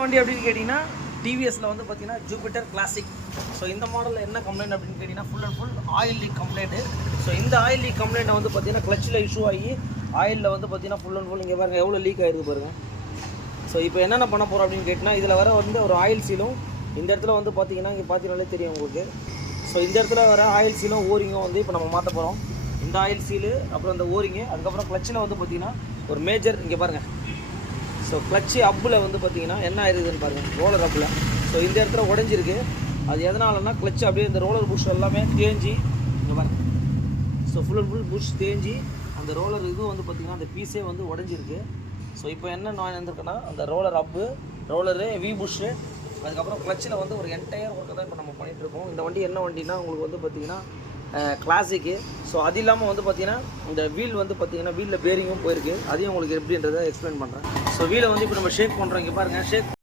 வண்டி அப்படின்னு கேட்டிங்கன்னா டிவிஎஸ்ல வந்து பார்த்தீங்கன்னா ஜூபிட்டர் கிளாசிக். ஸோ இந்த மாடலில் என்ன கம்ப்ளைண்ட் அப்படின்னு கேட்டிங்கன்னா full and full oil league complaint. So இந்த ஆயில் லீக் கம்ப்ளைண்ட்டை வந்து பார்த்தீங்கன்னா கிளச்சில் இஷ்யூ ஆகி ஆயிலில் வந்து பார்த்தீங்கன்னா ஃபுல் அண்ட் ஃபுல் இங்கே பாருங்கள் எவ்வளோ லீக் ஆகிருக்கு பாருங்கள். ஸோ இப்போ என்னென்ன பண்ண போகிறோம் அப்படின்னு கேட்டிங்கன்னா இதில் வர வந்து ஒரு ஆயில் சீலும் இந்த இடத்துல வந்து பார்த்தீங்கன்னா இங்கே பார்த்தீங்கன்னாலே தெரியும் உங்களுக்கு. ஸோ இந்த இடத்துல வர ஆயில் சீலும் ஓரிங்கும் வந்து இப்போ நம்ம மாற்ற போகிறோம். இந்த ஆயில் சீலு அப்புறம் இந்த ஓரிங்கு அதுக்கப்புறம் கிளச்சில் வந்து பார்த்தீங்கன்னா ஒரு மேஜர் இங்கே பாருங்கள். ஸோ கிளச்சு அப்பில் வந்து பார்த்தீங்கன்னா என்ன ஆயிருக்குதுன்னு பாருங்கள், ரோலர் அப்பில். ஸோ இந்த இடத்துல உடஞ்சிருக்கு. அது எதனாலன்னா கிளச்சு அப்படியே இந்த ரோலர் புஷ் எல்லாமே தேஞ்சி இங்கே பாருங்கள். So full and full push தேஞ்சி அந்த ரோலர் இது வந்து பார்த்திங்கன்னா அந்த பீஸே வந்து உடஞ்சிருக்கு. ஸோ இப்போ என்ன நான் இருந்திருக்குன்னா அந்த roller up, roller, we push, அதுக்கப்புறம் கிளச்சில் வந்து ஒரு என்டையர் ஒர்க்கை தான் இப்போ நம்ம பண்ணிகிட்ருக்கோம். இந்த வண்டி என்ன வண்டினா உங்களுக்கு வந்து பார்த்திங்கன்னா கிளாசிக்கு. ஸோ அது இல்லாமல் வந்து பார்த்திங்கன்னா இந்த வீல் வந்து பார்த்திங்கன்னா வீலில் பேரிங்கும் போயிருக்கு. அதையும் உங்களுக்கு எப்படின்றத எக்ஸ்பிளைன் பண்ணுறேன். ஸோ வீலை வந்து இப்போ நம்ம ஷேக் பண்ணுறோம். இங்கே பாருங்கள் ஷேக்